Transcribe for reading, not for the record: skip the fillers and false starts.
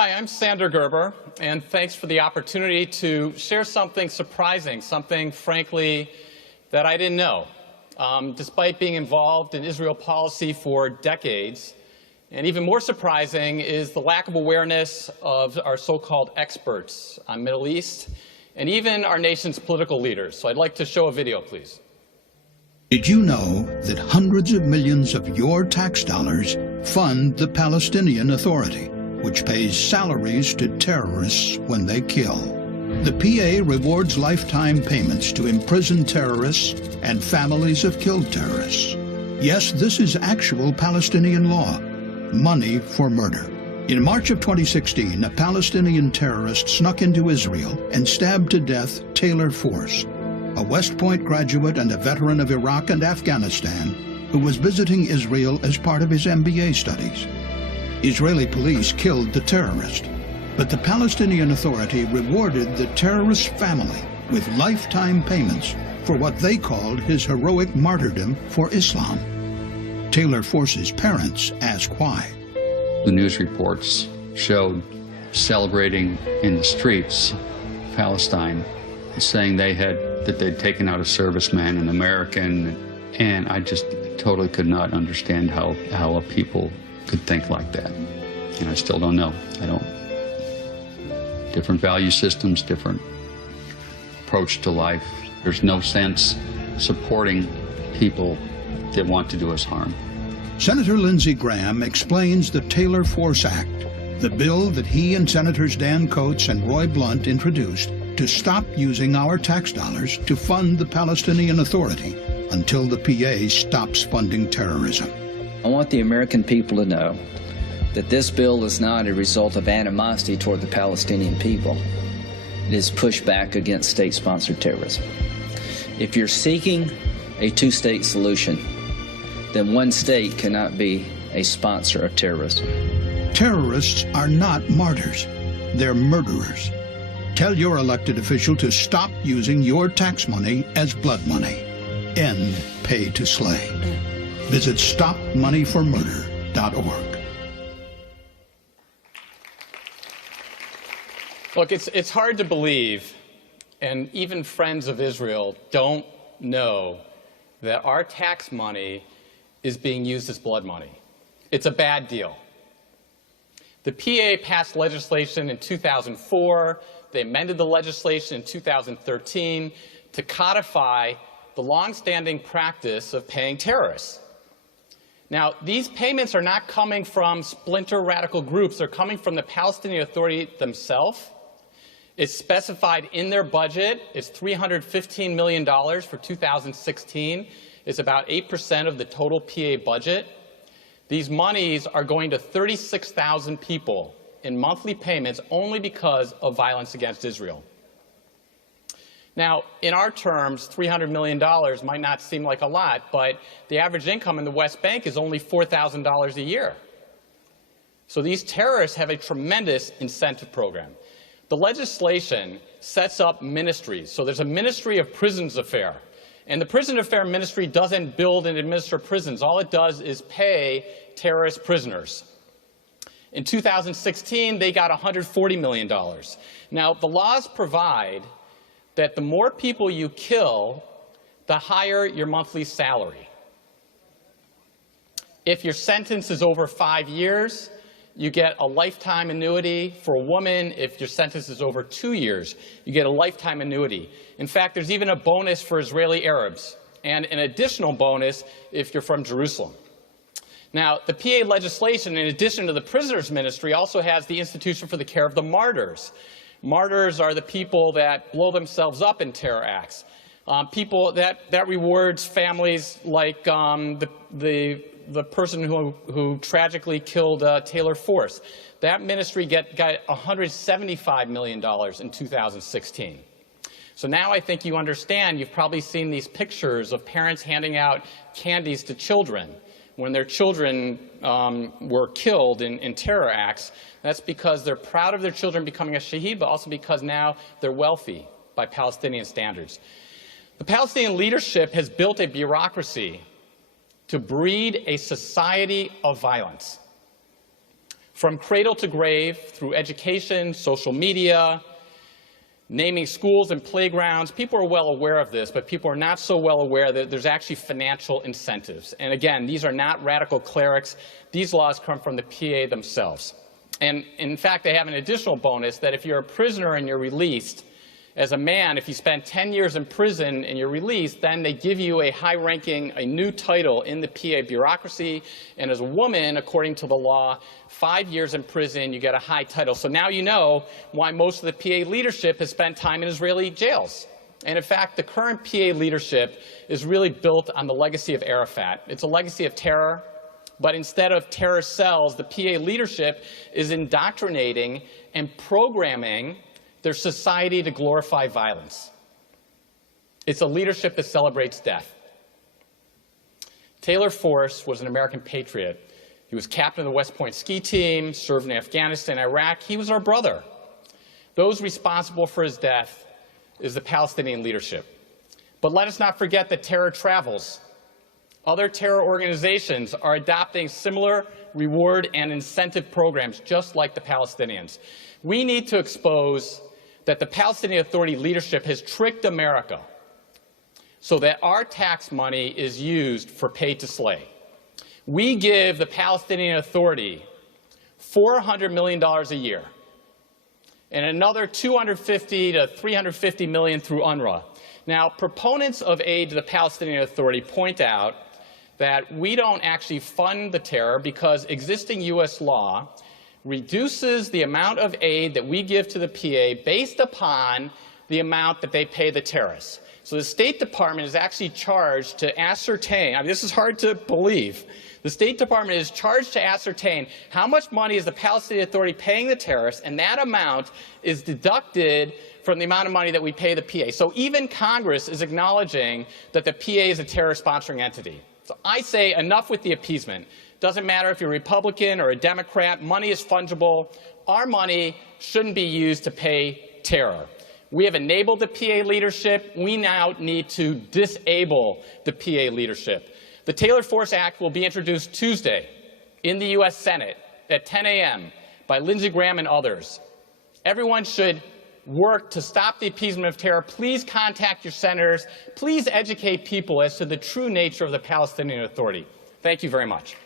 Hi, I'm Sander Gerber, and thanks for the opportunity to share something surprising, something, frankly, that I didn't know. Despite being involved in Israel policy for decades, and even more surprising is the lack of awareness of our so-called experts on Middle East, and even our nation's political leaders. So I'd like to show a video, please. Did you know that hundreds of millions of your tax dollars fund the Palestinian Authority, which pays salaries to terrorists when they kill? The PA rewards lifetime payments to imprisoned terrorists and families of killed terrorists. Yes, this is actual Palestinian law, money for murder. In March of 2016, a Palestinian terrorist snuck into Israel and stabbed to death Taylor Force, a West Point graduate and a veteran of Iraq and Afghanistan who was visiting Israel as part of his MBA studies. Israeli police killed the terrorist, but the Palestinian Authority rewarded the terrorist's family with lifetime payments for what they called his heroic martyrdom for Islam. Taylor Force's parents ask why. The news reports showed celebrating in the streets of Palestine, saying that they'd taken out a serviceman, an American, and I just totally could not understand how people could think like that. And I still don't know. Different value systems, different approach to life. There's no sense supporting people that want to do us harm. Senator Lindsey Graham explains the Taylor Force Act, the bill that he and Senators Dan Coats and Roy Blunt introduced to stop using our tax dollars to fund the Palestinian Authority until the PA stops funding terrorism. I want the American people to know that this bill is not a result of animosity toward the Palestinian people. It is pushback against state-sponsored terrorism. If you're seeking a two-state solution, then one state cannot be a sponsor of terrorism. Terrorists are not martyrs. They're murderers. Tell your elected official to stop using your tax money as blood money. End pay to slay. Visit stopmoneyformurder.org. Look, it's hard to believe, and even friends of Israel don't know that our tax money is being used as blood money. It's a bad deal. The PA passed legislation in 2004. They amended the legislation in 2013 to codify the longstanding practice of paying terrorists. Now, these payments are not coming from splinter radical groups. They're coming from the Palestinian Authority themselves. It's specified in their budget. It's $315 million for 2016. It's about 8% of the total PA budget. These monies are going to 36,000 people in monthly payments only because of violence against Israel. Now, in our terms, $300 million might not seem like a lot, but the average income in the West Bank is only $4,000 a year. So these terrorists have a tremendous incentive program. The legislation sets up ministries. So there's a Ministry of Prisons Affairs. And the Prison Affairs Ministry doesn't build and administer prisons. All it does is pay terrorist prisoners. In 2016, they got $140 million. Now, the laws provide that the more people you kill, the higher your monthly salary. If your sentence is over 5 years, you get a lifetime annuity. For a woman, if your sentence is over 2 years, you get a lifetime annuity. In fact, there's even a bonus for Israeli Arabs, and an additional bonus if you're from Jerusalem. Now, the PA legislation, in addition to the Prisoners Ministry, also has the Institution for the Care of the Martyrs. Martyrs are the people that blow themselves up in terror acts. People that rewards families like the person who tragically killed Taylor Force. That ministry got $175 million in 2016. So now I think you understand. You've probably seen these pictures of parents handing out candies to children when their children were killed in terror acts. That's because they're proud of their children becoming a shaheed, but also because now they're wealthy by Palestinian standards. The Palestinian leadership has built a bureaucracy to breed a society of violence. From cradle to grave, through education, social media, naming schools and playgrounds. People are well aware of this, but people are not so well aware that there's actually financial incentives. And again, these are not radical clerics. These laws come from the PA themselves. And in fact, they have an additional bonus that if you're a prisoner and you're released, as a man, if you spend 10 years in prison and you're released, then they give you a high-ranking, a new title in the PA bureaucracy. And as a woman, according to the law, 5 years in prison, you get a high title. So now you know why most of the PA leadership has spent time in Israeli jails. And in fact, the current PA leadership is really built on the legacy of Arafat. It's a legacy of terror. But instead of terror cells, the PA leadership is indoctrinating and programming their society to glorify violence. It's a leadership that celebrates death. Taylor Force was an American patriot. He was captain of the West Point ski team, served in Afghanistan, Iraq. He was our brother. Those responsible for his death is the Palestinian leadership. But let us not forget that terror travels. Other terror organizations are adopting similar reward and incentive programs, just like the Palestinians. We need to expose that the Palestinian Authority leadership has tricked America so that our tax money is used for pay to slay. We give the Palestinian Authority $400 million a year and another $250 to $350 million through UNRWA. Now, proponents of aid to the Palestinian Authority point out that we don't actually fund the terror because existing U.S. law reduces the amount of aid that we give to the PA based upon the amount that they pay the terrorists. So the State Department is actually charged to ascertain, I mean, this is hard to believe, the State Department is charged to ascertain how much money is the Palestinian Authority paying the terrorists, and that amount is deducted from the amount of money that we pay the PA. So even Congress is acknowledging that the PA is a terror-sponsoring entity. So I say enough with the appeasement. Doesn't matter if you're a Republican or a Democrat, money is fungible. Our money shouldn't be used to pay terror. We have enabled the PA leadership. We now need to disable the PA leadership. The Taylor Force Act will be introduced Tuesday in the U.S. Senate at 10 a.m. by Lindsey Graham and others. Everyone should work to stop the appeasement of terror. Please contact your senators. Please educate people as to the true nature of the Palestinian Authority. Thank you very much.